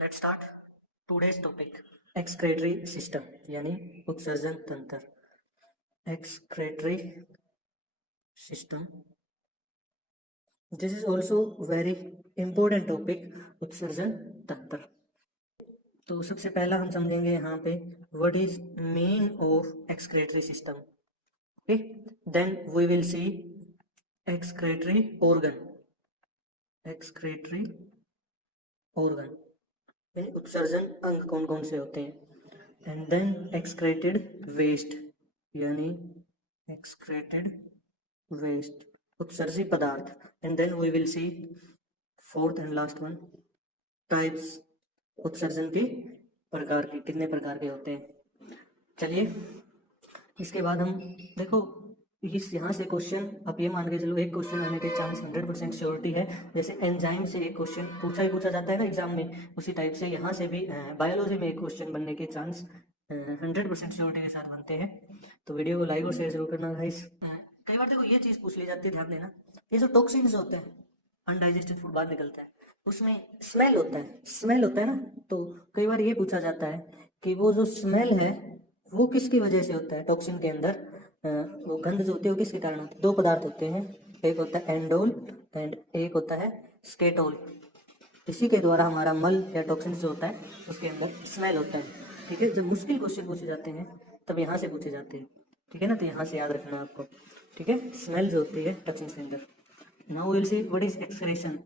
Let's start today's topic excretory system यानी उत्सर्जन तंत्र। Excretory system, this is also very important topic उत्सर्जन तंत्र। तो सबसे पहला हम समझेंगे यहाँ पे what is mean of excretory system. Okay, then we will see excretory organ. Excretory organ यानी उत्सर्जन अंग कौन कौन से होते हैं। एंड देन एक्सक्रेटेड वेस्ट यानी एक्सक्रेटेड वेस्ट उत्सर्जी पदार्थ। And then we will see fourth and last one types, उत्सर्जन के प्रकार के कितने प्रकार के होते हैं। चलिए इसके बाद हम देखो इस यहाँ से क्वेश्चन आप ये मान के चलो एक क्वेश्चन आने के चांस 100% श्योरिटी है। जैसे एंजाइम से एक क्वेश्चन पूछा जाता है ना एग्जाम में, उसी टाइप से यहाँ से भी बायोलॉजी में एक क्वेश्चन बनने के चांस 100% श्योरिटी के साथ बनते हैं। तो वीडियो को लाइक और शेयर जरूर करना गाइस। कई बार देखो ये चीज़ पूछ ली जाती है, ध्यान देना, ये जो टॉक्सिन्स होते हैं अनडाइजेस्टेड फूड बाहर निकलता है उसमें स्मेल होता है ना। तो कई बार ये पूछा जाता है कि वो जो स्मेल है वो किसकी वजह से होता है। टॉक्सिन के अंदर वो गंध जो होती है वो किसके कारण होती है। दो पदार्थ होते हैं, एक होता है एंडोल एंड एक होता है स्केटोल। इसी के द्वारा हमारा मल या टॉक्सिन जो होता है उसके अंदर स्मेल होता है। ठीक है, जब मुश्किल क्वेश्चन पूछे जाते हैं तब यहाँ से पूछे जाते हैं। ठीक है ना, तो यहाँ से याद रखना आपको। ठीक है, स्मेल जो होती है टॉक्सिन के अंदर। Now will see what is excretion.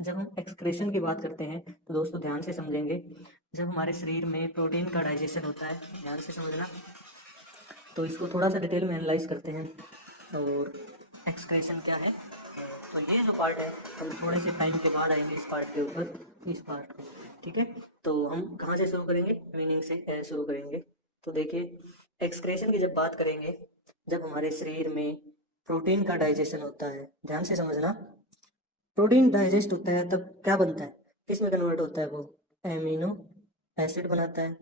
जब हम एक्सक्रेशन की बात करते हैं तो दोस्तों ध्यान से समझेंगे, जब हमारे शरीर में प्रोटीन का डाइजेशन होता है, ध्यान से समझना, तो इसको थोड़ा सा डिटेल में एनालाइज करते हैं। और एक्सक्रेशन क्या है, तो ये जो पार्ट है हम थोड़े से टाइम के बाद आएंगे इस पार्ट के ऊपर, इस पार्ट को। ठीक है, तो हम कहाँ से शुरू करेंगे, मीनिंग से शुरू करेंगे। तो देखिए एक्सक्रेशन की जब बात करेंगे, जब हमारे शरीर में प्रोटीन का डाइजेशन होता है, ध्यान से समझना, प्रोटीन डाइजेस्ट होता है तब क्या बनता है, किस में कन्वर्ट होता है, वो एमिनो एसिड बनाता है।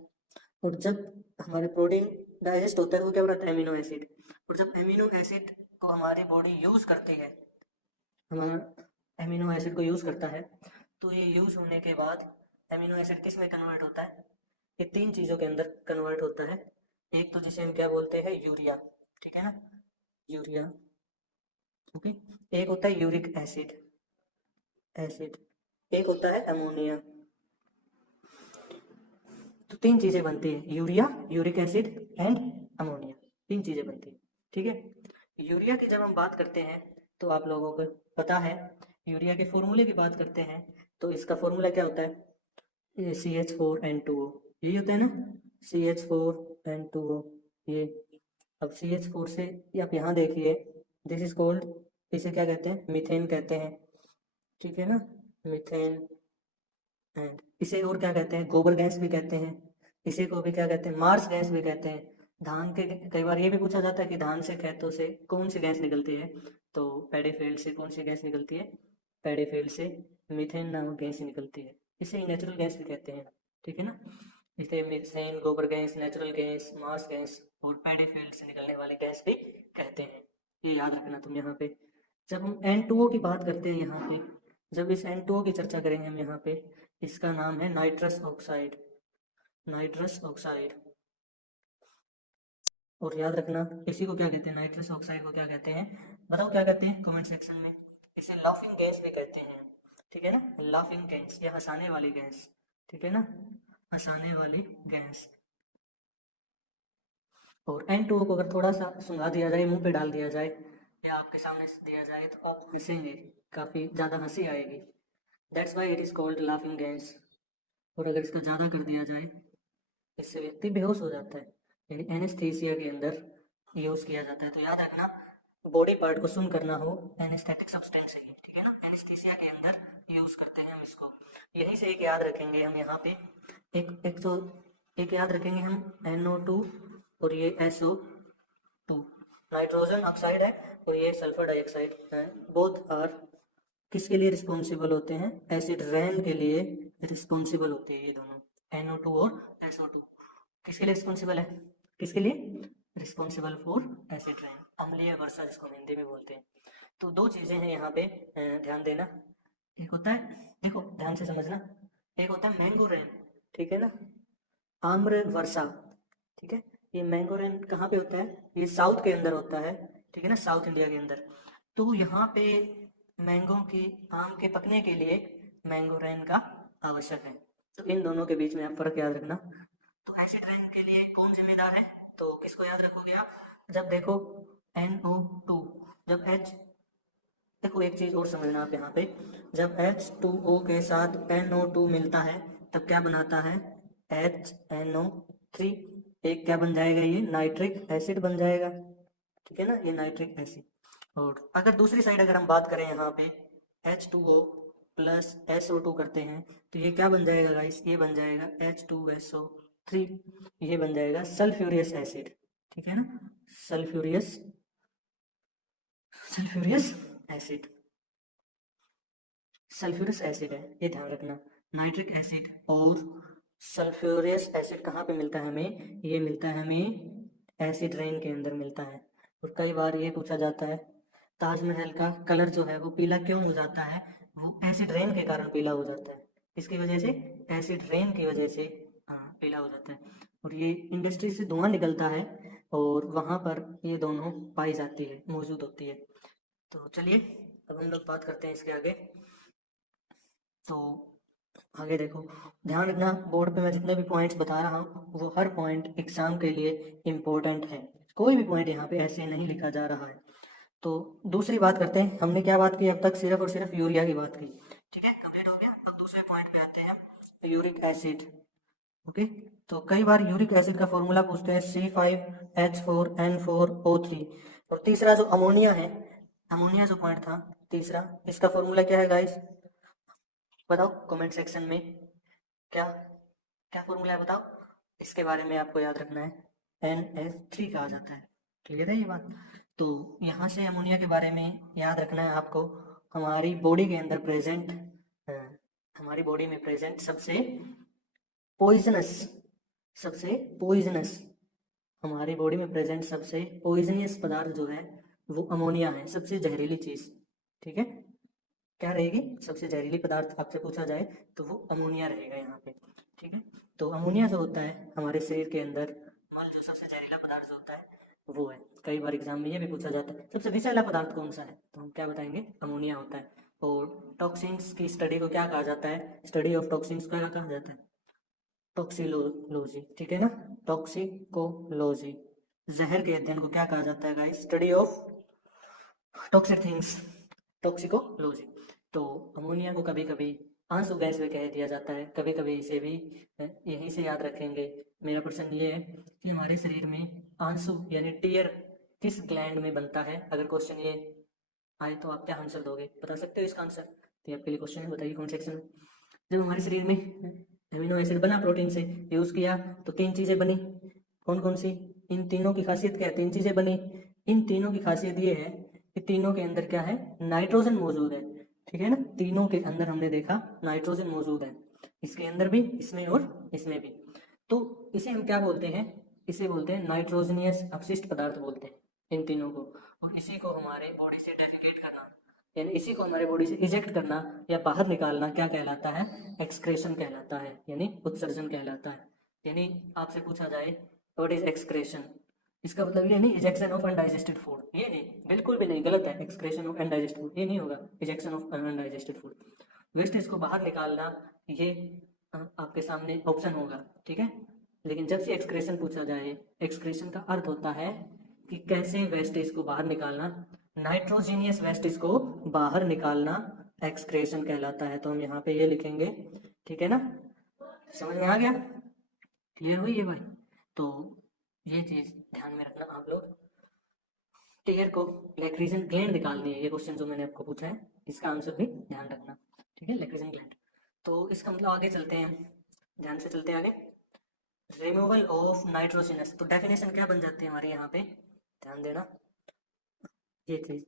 और जब हमारे प्रोटीन डाइजेस्ट होता है वो क्या बनाता है, एमिनो एसिड। और जब एमिनो एसिड को हमारी बॉडी यूज करती है, हमारा एमिनो एसिड को यूज करता है, तो ये यूज होने के बाद एमिनो एसिड किस में कन्वर्ट होता है, ये तीन चीज़ों के अंदर कन्वर्ट होता है। एक तो जिसे हम क्या बोलते हैं, यूरिया। ठीक है ना, यूरिया। ओके, एक होता है यूरिक एसिड, एक होता है अमोनिया। तो तीन चीजें बनती है, urea, uric acid and ammonia, तीन चीजें बनती है। ठीक है, यूरिया की जब हम बात करते हैं तो आप लोगों को पता है, यूरिया के फॉर्मूले की बात करते हैं तो इसका फॉर्मूला क्या होता है, ये CH4N2O, यही होता है ना, CH4N2O। ये अब CH4 से ये आप यहाँ देखिए, दिस इज कॉल्ड, इसे क्या कहते हैं, मीथेन कहते हैं। ठीक है ना, मीथेन। एंड इसे और क्या कहते हैं, गोबर गैस भी कहते हैं। इसी को भी क्या कहते हैं, मार्स गैस भी कहते हैं। धान के कई बार ये भी पूछा जाता है कि धान से खेतों से कौन सी गैस निकलती है, तो पैडी फील्ड से कौन सी गैस निकलती है, पैडी फील्ड से मीथेन नामक गैस निकलती है। इसे नेचुरल गैस भी कहते हैं। ठीक है ना, इसे मीथेन, गोबर gas, natural gas, marsh gas और पैडी फील्ड से निकलने वाली गैस भी कहते हैं। ये याद रखना तुम यहाँ पे। जब हम N2O की बात करते हैं यहाँ पे, जब इस N2O की चर्चा करेंगे हम यहाँ पे, इसका नाम है नाइट्रस ऑक्साइड, नाइट्रस ऑक्साइड। और याद रखना इसी को क्या कहते हैं, नाइट्रस ऑक्साइड को क्या कहते हैं, बताओ क्या कहते हैं कमेंट सेक्शन में। इसे लाफिंग गैस भी कहते हैं। ठीक है ना, लाफिंग गैस या हंसाने वाली गैस। ठीक है ना, हंसाने वाली गैस। और N2O को अगर थोड़ा सा सुंघा दिया जाए, मुंह पे डाल दिया जाए या आपके सामने दिया जाए तो आप हंसेंगे, काफ़ी ज़्यादा हंसी आएगी। That's why it is called laughing gas. और अगर इसका ज़्यादा कर दिया जाए इससे व्यक्ति बेहोश हो जाता है, यानी एनेस्थीसिया के अंदर यूज़ किया जाता है। तो याद रखना, बॉडी पार्ट को सुन करना हो एनेस्थेटिक सब्सटेंस है ये। ठीक है ना, एनेस्थीसिया के अंदर यूज़ करते हैं हम इसको। यहीं से एक याद रखेंगे हम यहाँ पे, एक याद रखेंगे हम NO2 और ये SO2, नाइट्रोजन ऑक्साइड है और ये सल्फर डाइऑक्साइड है। बोथ आर किसके लिए रिस्पॉन्सिबल होते हैं, एसिड रेन के लिए रिस्पॉन्सिबल होते हैं ये दोनों, NO2 और SO2 किसके लिए रिस्पॉन्सिबल है, किसके लिए रिस्पॉन्सिबल फॉर एसिड रेन, अम्लीय वर्षा जिसको हम हिंदी में बोलते हैं। तो दो चीजें हैं यहाँ पे, ध्यान देना। एक होता है, देखो ध्यान से समझना, एक होता है मैंगो रेन, ठीक है ना, आम्र वर्षा, ठीक है। ये मैंगो रेन कहाँ पे होता है, ये साउथ के अंदर होता है, ठीक है ना, साउथ इंडिया के अंदर। तो यहाँ पे मैंगो की, आम के पकने के लिए मैंगो रेन का आवश्यक है। तो इन दोनों के बीच में आप फर्क याद रखना। तो एसिड रेन के लिए कौन जिम्मेदार है, तो किसको याद रखोगे आप, जब देखो NO2, जब H, देखो एक चीज और समझना आप यहाँ पे, जब H2O के साथ NO2 मिलता है तब क्या बनाता है, HNO3। एक क्या बन जाएगा, ये नाइट्रिक एसिड बन जाएगा, ठीक है ना, ये नाइट्रिक एसिड। और अगर दूसरी साइड अगर हम बात करें यहाँ पे H2O प्लस SO2 करते हैं तो ये क्या बन जाएगा गाइस, ये बन जाएगा H2SO3, ये बन जाएगा सल्फ्यूरियस एसिड, ठीक है ना, सल्फ्यूरियस सल्फ्यूरियस एसिड, सल्फ्यूरस एसिड है, ये ध्यान रखना। नाइट्रिक एसिड और सल्फ्यूरियस एसिड कहाँ पे मिलता है हमें, ये मिलता है हमें एसिड रेन के अंदर मिलता है। और कई बार ये पूछा जाता है ताजमहल का कलर जो है वो पीला क्यों हो जाता है, वो एसिड रेन के कारण पीला हो जाता है। किसकी वजह से, एसिड रेन की वजह से, हाँ पीला हो जाता है। और ये इंडस्ट्री से धुआं निकलता है और वहाँ पर ये दोनों पाई जाती है, मौजूद होती है। तो चलिए अब हम लोग बात करते हैं इसके आगे। तो आगे देखो, ध्यान रखना बोर्ड पे मैं जितने भी पॉइंट्स बता रहा हूँ वो हर पॉइंट एग्जाम के लिए इम्पोर्टेंट है, कोई भी पॉइंट यहाँ पे ऐसे नहीं लिखा जा रहा है। तो दूसरी बात करते हैं, हमने क्या बात की अब तक, सिर्फ और सिर्फ यूरिया की बात की, ठीक है, कंप्लीट हो गया। अब दूसरे पॉइंट पे आते हैं, यूरिक एसिड। ओके, तो कई बार यूरिक एसिड का फॉर्मूला पूछते हैं C5H4N4O3। और तीसरा जो अमोनिया है, अमोनिया जो पॉइंट था तीसरा, इसका फॉर्मूला क्या है गाइस, बताओ कमेंट सेक्शन में, क्या क्या फॉर्मूला है बताओ। इसके बारे में आपको याद रखना है, NH3 कहा जाता है, क्लियर है ये बात। तो यहाँ से अमोनिया के बारे में याद रखना है आपको, हमारी बॉडी के अंदर प्रेजेंट, हमारी बॉडी में प्रेजेंट सबसे पॉइजनस, सबसे पॉइजनस, हमारी बॉडी में प्रेजेंट सबसे पॉइजनियस पदार्थ जो है वो अमोनिया है, सबसे जहरीली चीज, ठीक है। क्या रहेगी, सबसे जहरीली पदार्थ आपसे पूछा जाए तो वो अमोनिया रहेगा यहाँ पे, ठीक है। तो अमोनिया जो होता है हमारे शरीर के अंदर, मल जो सबसे जहरीला पदार्थ जो होता है वो है। कई बार एग्जाम में ये भी पूछा जाता है सबसे विषैला पदार्थ कौन सा है, तो हम क्या बताएंगे, अमोनिया होता है। और टॉक्सिन्स की स्टडी को क्या कहा जाता है, स्टडी ऑफ टॉक्सिन्स को क्या कहा जाता है, टॉक्सिकोलॉजी, ठीक है ना, टॉक्सिकोलॉजी। जहर के अध्ययन को क्या कहा जाता है guys, study of toxic things, toxicology. तो अमोनिया को कभी कभी आंसू गैस भी कह दिया जाता है, कभी कभी इसे भी यहीं से याद रखेंगे। मेरा प्रश्न ये है कि हमारे शरीर में आंसू यानी टीयर किस ग्लैंड में बनता है, अगर क्वेश्चन ये आए तो आप क्या आंसर दोगे, बता सकते हो इसका आंसर, तो ये आपके लिए क्वेश्चन है, बताइए कमेंट सेक्शन में। जब हमारे शरीर में अमीनो एसिड बना प्रोटीन से, यूज किया तो तीन चीजें बनी, कौन कौन सी, इन तीनों की खासियत क्या है, तीन चीजें बनी, इन तीनों की खासियत ये है कि तीनों के अंदर क्या है, नाइट्रोजन मौजूद है, ठीक है ना, तीनों के अंदर हमने देखा नाइट्रोजन मौजूद है, इसके अंदर भी, इसमें और इसमें भी। तो इसे हम क्या बोलते हैं, इसे बोलते हैं नाइट्रोजनियस अपशिष्ट पदार्थ बोलते हैं इन तीनों को। और इसी को हमारे बॉडी से डेफिकेट करना, यानी इसी को हमारे बॉडी से इजेक्ट करना या बाहर निकालना क्या कहलाता है, एक्सक्रेशन कहलाता है, यानी उत्सर्जन कहलाता है। यानी आपसे पूछा जाए व्हाट इज एक्सक्रेशन, इसका मतलब ये नहीं इजेक्शन ऑफ अनडाइजेस्टेड फूड, ये नहीं, बिल्कुल भी नहीं, गलत है, एक्सक्रेशन ऑफ अनडाइजेस्टेड फूड ये नहीं होगा, ejection of undigested food, wastage को बाहर निकालना, ये आपके सामने ऑप्शन होगा, ठीक है। लेकिन जब से एक्सक्रेशन पूछा जाए, एक्सक्रेशन का अर्थ होता है कि कैसे वेस्टेज को बाहर निकालना, नाइट्रोजीनियस वेस्टेज को बाहर निकालना एक्सक्रेशन कहलाता है। तो हम यहाँ पे ये लिखेंगे, ठीक है ना, समझ में आ गया, क्लियर हुई ये भाई। तो ये चीज ध्यान में रखना आप लोग, टीयर को लैक्रीजन ग्लैंड निकालनी है, ये क्वेश्चन जो मैंने आपको पूछा है इसका आंसर भी ध्यान रखना, ठीक है, लैक्रीजन ग्लैंड। तो इसका मतलब आगे चलते हैं, ध्यान से चलते हैं आगे, रिमूवल ऑफ नाइट्रोजनस, तो डेफिनेशन क्या बन जाती है हमारी यहाँ पे, ध्यान देना ये चीज,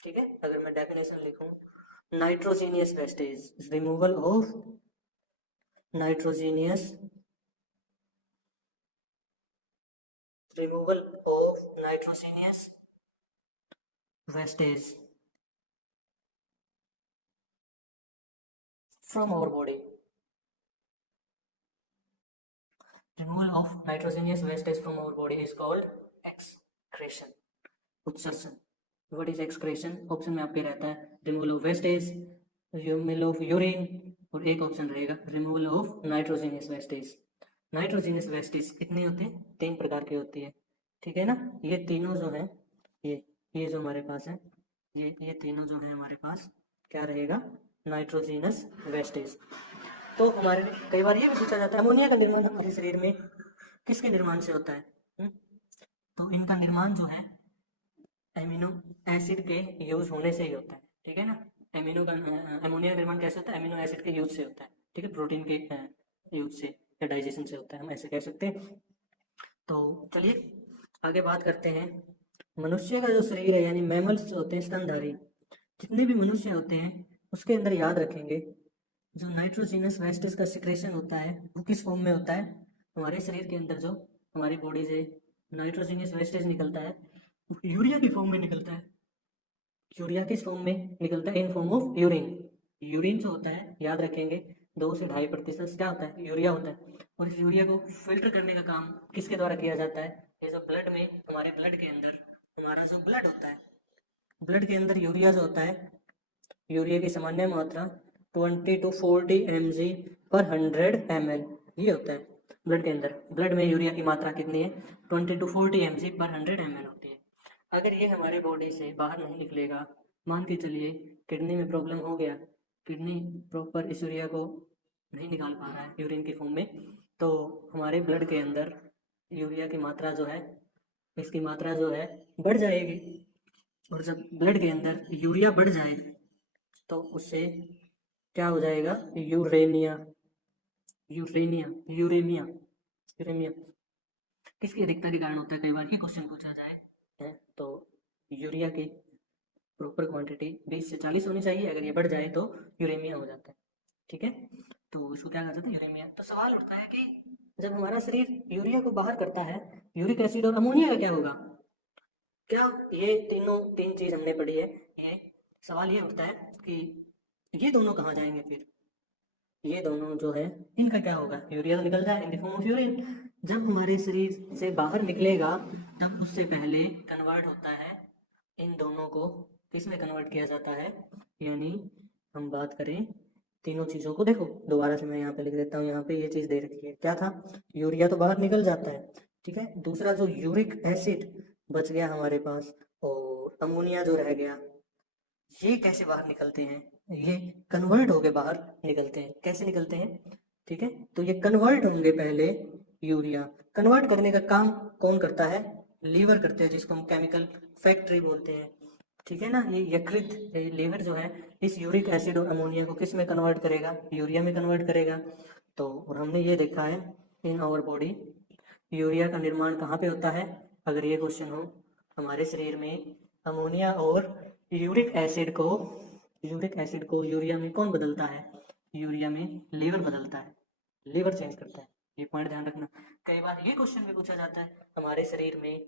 ठीक है। अगर मैं डेफिनेशन लिखूं, nitrogenous wastage, removal of nitrogenous, removal of nitrogenous wastage from our body, removal of nitrogenous wastage from our body is called excretion, उत्सर्जन। What is excretion? ऑप्शन में आपके रहता है removal of wastage, removal of urine, और एक option रहेगा removal of nitrogenous wastage. Nitrogenous wastage कितने होते हैं? 3 प्रकार की होती है, ठीक है ना। ये तीनों जो है, ये जो हमारे पास है, ये तीनों जो है हमारे पास क्या रहेगा? Nitrogenous wastage. तो हमारे कई बार ये भी पूछा जाता है अमोनिया का निर्माण हमारे शरीर में किसके निर्माण से होता है? तो इनका निर्माण जो है एमिनो एसिड के यूज होने से ही होता है, ठीक है ना। अमोनिया का निर्माण कैसे होता है? एमिनो एसिड के यूज से होता है, ठीक है, प्रोटीन के यूज से या डाइजेशन से होता है, हम ऐसे कह सकते हैं। तो चलिए आगे बात करते हैं। मनुष्य का जो शरीर है, यानी मैमल्स होते हैं स्तनधारी, जितने भी मनुष्य होते हैं उसके अंदर याद रखेंगे जो नाइट्रोजनस वेस्टेज का सिक्रेशन होता है वो किस फॉर्म में होता है? हमारे शरीर के अंदर जो हमारी बॉडी से नाइट्रोजनस वेस्टेज निकलता है वो यूरिया की फॉर्म में निकलता है। यूरिया किस फॉर्म में निकलता है? In form of urine. Urine जो होता है याद रखेंगे 2 से 2.5% क्या होता है? यूरिया होता है। और इस यूरिया को फिल्टर करने का काम किसके द्वारा किया जाता है? ये जो ब्लड में, हमारे ब्लड के अंदर, हमारा जो ब्लड होता है, ब्लड के अंदर यूरिया जो होता है, यूरिया की सामान्य मात्रा 20 to 40 mg पर 100 ml, ये होता है ब्लड के अंदर। ब्लड में यूरिया की मात्रा कितनी है? 20 to 40 mg पर 100 ml होती है। अगर ये हमारे बॉडी से बाहर नहीं निकलेगा, मान के चलिए किडनी में प्रॉब्लम हो गया, किडनी प्रॉपर इस यूरिया को नहीं निकाल पा रहा है यूरिन की फॉर्म में, तो हमारे ब्लड के अंदर यूरिया की मात्रा जो है, इसकी मात्रा जो है बढ़ जाएगी। और जब ब्लड के अंदर यूरिया बढ़ जाए तो उससे क्या हो जाएगा? यूरेनिया, यूरेनिया, यूरेमिया, यूरेमिया किसकी अधिकता के कारण होता है? कई बार ये क्वेश्चन पूछा जाए है, तो यूरिया की प्रॉपर क्वांटिटी 20 से 40 होनी चाहिए, अगर ये बढ़ जाए तो यूरेमिया हो जाता है, ठीक है। तो उसको क्या कहा जाता है? यूरेमिया। तो सवाल उठता है कि जब हमारा शरीर यूरिया को बाहर करता है, यूरिक एसिड और अमोनिया का क्या होगा? क्या ये तीन चीज हमने पढ़ी है, ये सवाल ये उठता है कि ये दोनों कहाँ जाएंगे फिर? ये दोनों जो है इनका क्या होगा? यूरिया तो निकल जाए in the form of urine, जब हमारे शरीर से बाहर निकलेगा तब उससे पहले कन्वर्ट होता है, इन दोनों को किस में कन्वर्ट किया जाता है? यानी हम बात करें तीनों चीज़ों को, देखो दोबारा से मैं यहाँ पे लिख देता हूँ, यहाँ पे ये चीज़ दे रखी है, क्या था? यूरिया तो बाहर निकल जाता है, ठीक है। दूसरा जो यूरिक एसिड बच गया हमारे पास और अमोनिया जो रह गया, ये कैसे बाहर निकलते हैं? ये कन्वर्ट होके बाहर निकलते हैं। कैसे निकलते हैं? ठीक है, तो ये कन्वर्ट होंगे पहले यूरिया। कन्वर्ट करने का काम कौन करता है? लीवर करते हैं, जिसको हम केमिकल फैक्ट्री बोलते हैं, ठीक है ना। ये यकृत, ये लीवर जो है इस यूरिक एसिड और अमोनिया को किस में कन्वर्ट करेगा? यूरिया में कन्वर्ट करेगा। तो और हमने ये देखा है इन आवर बॉडी यूरिया का निर्माण कहाँ पे होता है? अगर ये क्वेश्चन हो हमारे शरीर में अमोनिया और यूरिक एसिड को यूरिया में कौन बदलता है? यूरिया में लीवर बदलता है, लीवर चेंज करता है। ये पॉइंट ध्यान रखना। कई बार ये क्वेश्चन भी पूछा जाता है हमारे शरीर में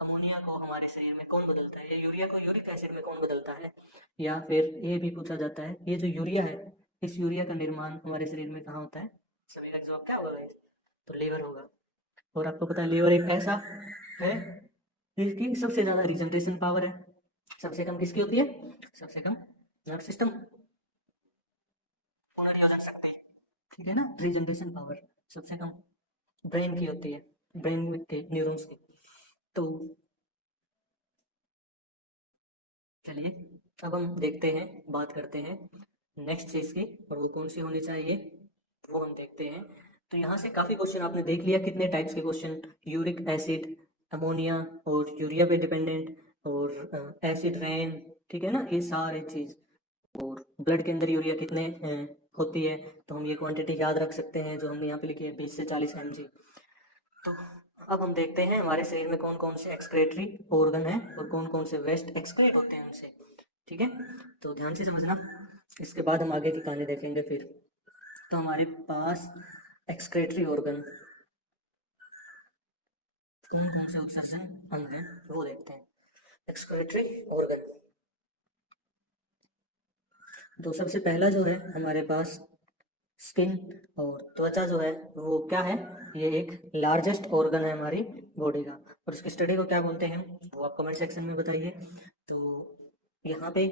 अमोनिया को हमारे शरीर में कौन बदलता है, या यूरिया को यूरिक एसिड में कौन बदलता है। या फिर ये भी पूछा जाता है ये जो यूरिया है, इस यूरिया का निर्माण हमारे शरीर में कहाँ होता है? सभी का जवाब क्या होगा guys? तो लीवर होगा। और आपको पता है लीवर एक ऐसा है जिसकी सबसे ज़्यादा रिजनरेशन पावर है, सबसे कम किसकी होती है? सबसे कम नर्व सिस्टम पुनर्योजन शक्ति, ठीक है ना। रिजनरेशन पावर सबसे कम ब्रेन की होती है, ब्रेन के न्यूरॉन्स की। तो चलिए अब हम देखते हैं, बात करते हैं नेक्स्ट चीज़ की, और वो कौन सी होनी चाहिए वो हम देखते हैं। तो यहाँ से काफ़ी क्वेश्चन आपने देख लिया, कितने टाइप्स के क्वेश्चन, यूरिक एसिड, अमोनिया और यूरिया पे डिपेंडेंट, और एसिड रेन, ठीक है ना, ये सारे चीज़। और ब्लड के अंदर यूरिया कितने होती है, तो हम ये क्वांटिटी याद रख सकते हैं जो हमने यहाँ पे लिखी है 20 से 40 mg। तो अब हम देखते हैं हमारे शरीर में कौन कौन से एक्सक्रेटरी ऑर्गन है और कौन कौन से वेस्ट एक्सक्रेट होते हैं हमसे, ठीक है। तो ध्यान से समझना, इसके बाद हम आगे की कहानी देखेंगे फिर। तो हमारे पास एक्सक्रेटरी ऑर्गन कौन कौन से उत्सर्जन अंग हैं वो देखते हैं। एक्सक्रेटरी ऑर्गन, तो सबसे पहला जो है हमारे पास स्किन और त्वचा जो है वो क्या है, ये एक लार्जेस्ट ऑर्गन है हमारी बॉडी का, और इसकी स्टडी को क्या बोलते हैं वो आप कमेंट सेक्शन में बताइए। तो यहाँ पे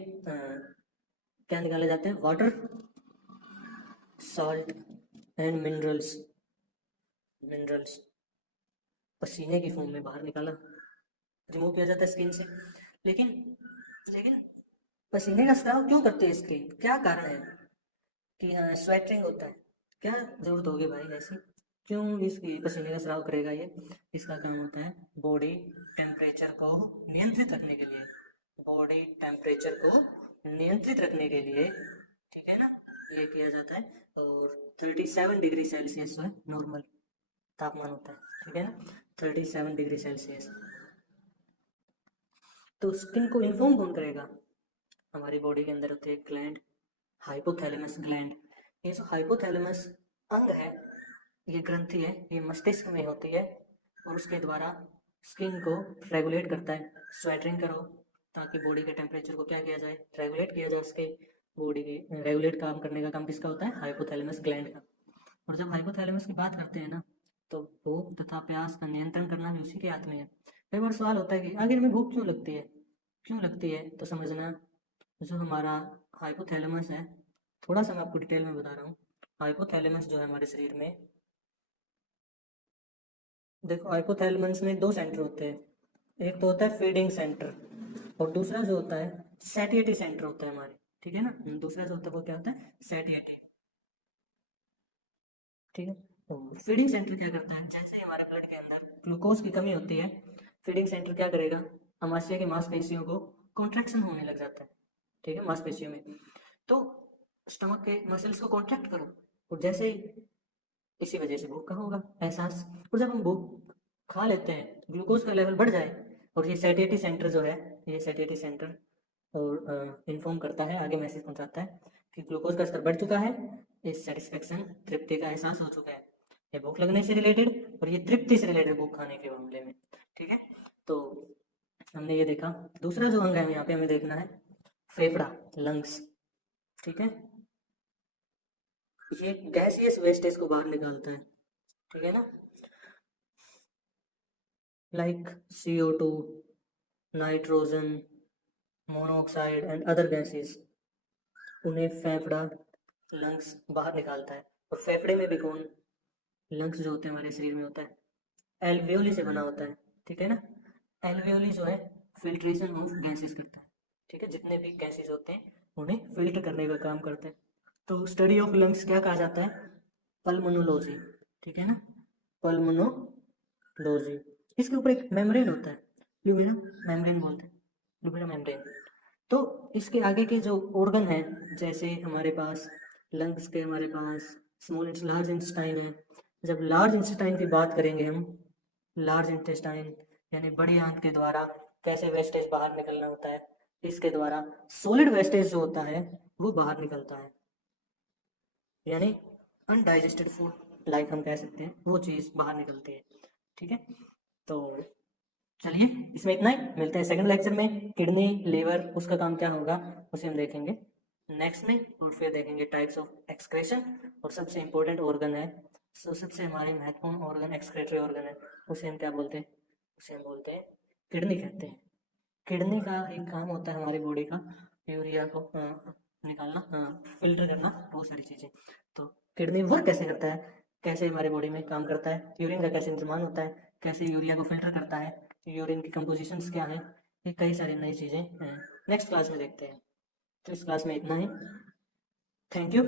क्या निकाले जाते हैं, water, salt and minerals. Minerals पसीने की फॉर्म में बाहर निकाला, रिमूव किया जाता है स्किन से। लेकिन लेकिन पसीने का स्राव क्यों करते हैं इसके, क्या कारण है कि हाँ स्वेटिंग होता है, क्या जरूरत होगी भाई ऐसी, क्यों इसकी पसीने का स्राव करेगा ये। इसका काम होता है बॉडी टेम्परेचर को नियंत्रित रखने के लिए, बॉडी टेम्परेचर को नियंत्रित रखने के लिए, ठीक है ना, ये किया जाता है। और 37 डिग्री सेल्सियस जो है नॉर्मल तापमान होता है, ठीक है ना, 37 डिग्री सेल्सियस। तो स्किन को इन्फॉर्म कौन करेगा, हमारी बॉडी के अंदर होते हैं ग्लैंड, हाइपोथैलेमस ग्लैंड। ये जो हाइपोथैलेमस अंग है, ये ग्रंथि है, ये मस्तिष्क में होती है और उसके द्वारा स्किन को रेगुलेट करता है। स्वेटरिंग करो ताकि बॉडी के टेम्परेचर को क्या किया जाए, रेगुलेट किया जाए। इसके बॉडी के रेगुलेट काम करने का काम किसका होता है, हाइपोथैलेमस ग्लैंड का। और जब हाइपोथैलेमस की बात करते हैं ना, तो भूख तथा प्यास का नियंत्रण करना भी उसी के हाथ में है। कई बार सवाल होता है कि आखिर में भूख क्यों लगती है, क्यों लगती है, तो समझना जो हमारा हाइपोथैलेमस है, थोड़ा सा मैं आपको डिटेल में बता रहा हूँ। हाइपोथैलेमस जो है हमारे शरीर में, देखो हाइपोथैलेमस में दो सेंटर होते हैं, एक तो होता है फीडिंग सेंटर और दूसरा जो होता है सैटिएटी सेंटर होता है हमारे, ठीक है ना। दूसरा जो होता है वो क्या होता है, सैटिएटी, ठीक है। और फीडिंग सेंटर क्या करता है, जैसे ही हमारे ब्लड के अंदर ग्लूकोज की कमी होती है, फीडिंग सेंटर क्या करेगा, अमाशय की मांसपेशियों को कॉन्ट्रैक्शन होने लग जाता है, ठीक है, मांसपेशियों में। तो स्टमक के मसल्स को कॉन्ट्रैक्ट करो, और जैसे ही इसी वजह से भूख का होगा एहसास, और जब हम भूख खा लेते हैं ग्लूकोज का लेवल बढ़ जाए, और ये सैटिएटी सेंटर जो है, ये सैटिएटी सेंटर और इन्फॉर्म करता है, आगे मैसेज पहुंचाता है कि ग्लूकोज का स्तर बढ़ चुका है, इस सेटिस्फेक्शन तृप्ति का एहसास हो चुका है। ये भूख लगने से रिलेटेड और ये तृप्ति से रिलेटेड भूख खाने के मामले में, ठीक है। तो हमने ये देखा। दूसरा जो अंग है यहाँ पे हमें देखना है, फेफड़ा, लंग्स, ठीक है। ये गैसियस वेस्टेज को बाहर निकालता है, ठीक है ना, like CO2, nitrogen, monoxide and other gases, उन्हें फेफड़ा, लंग्स बाहर निकालता है। और फेफड़े में भी कौन, लंग्स जो होते हैं हमारे शरीर में होता है एल्वियोली से बना होता है, ठीक है ना। एल्वियोली जो है फिल्ट्रेशन ऑफ गैसेस करता है, ठीक है, जितने भी गैसेस होते हैं उन्हें फिल्टर करने का काम करता है। तो स्टडी ऑफ लंग्स क्या कहा जाता है, पल्मोनोलॉजी, ठीक है ना, पल्मोनोलॉजी। इसके ऊपर एक मेम्ब्रेन होता है, ल्यूमिना मेम्ब्रेन बोलते हैं, ल्यूमिना मेम्ब्रेन। तो इसके आगे के जो ऑर्गन है, जैसे हमारे पास लंग्स के हमारे पास स्मॉल लार्ज इंटेस्टाइन है। जब लार्ज इंटेस्टाइन की बात करेंगे हम, लार्ज इंटेस्टाइन यानी बड़ी आंत के द्वारा कैसे वेस्टेज बाहर निकलना होता है, इसके द्वारा सॉलिड वेस्टेज जो होता है वो बाहर निकलता है, यानी अनडाइजेस्टेड फूड लाइक हम कह सकते हैं, वो चीज़ बाहर निकलती है, ठीक है। तो चलिए इसमें इतना ही, मिलते हैं सेकंड लेक्चर में। किडनी, लीवर, उसका काम क्या होगा उसे हम देखेंगे नेक्स्ट में, और फिर देखेंगे टाइप्स ऑफ एक्सक्रेशन, और सबसे इंपॉर्टेंट ऑर्गन है, सबसे हमारे महत्वपूर्ण ऑर्गन एक्सक्रेटरी ऑर्गन है, उसे हम क्या बोलते हैं, उसे हम बोलते हैं किडनी कहते हैं। किडनी का एक काम होता है हमारी बॉडी का, यूरिया को निकालना, फिल्टर करना, बहुत सारी चीज़ें। तो किडनी वर्क कैसे करता है, कैसे हमारे बॉडी में काम करता है, यूरिन का कैसे निर्माण होता है, कैसे यूरिया को फिल्टर करता है, यूरिन की कंपोजिशंस क्या है, ये कई सारी नई चीज़ें हैं, नेक्स्ट क्लास में देखते हैं। तो इस क्लास में इतना ही, थैंक यू।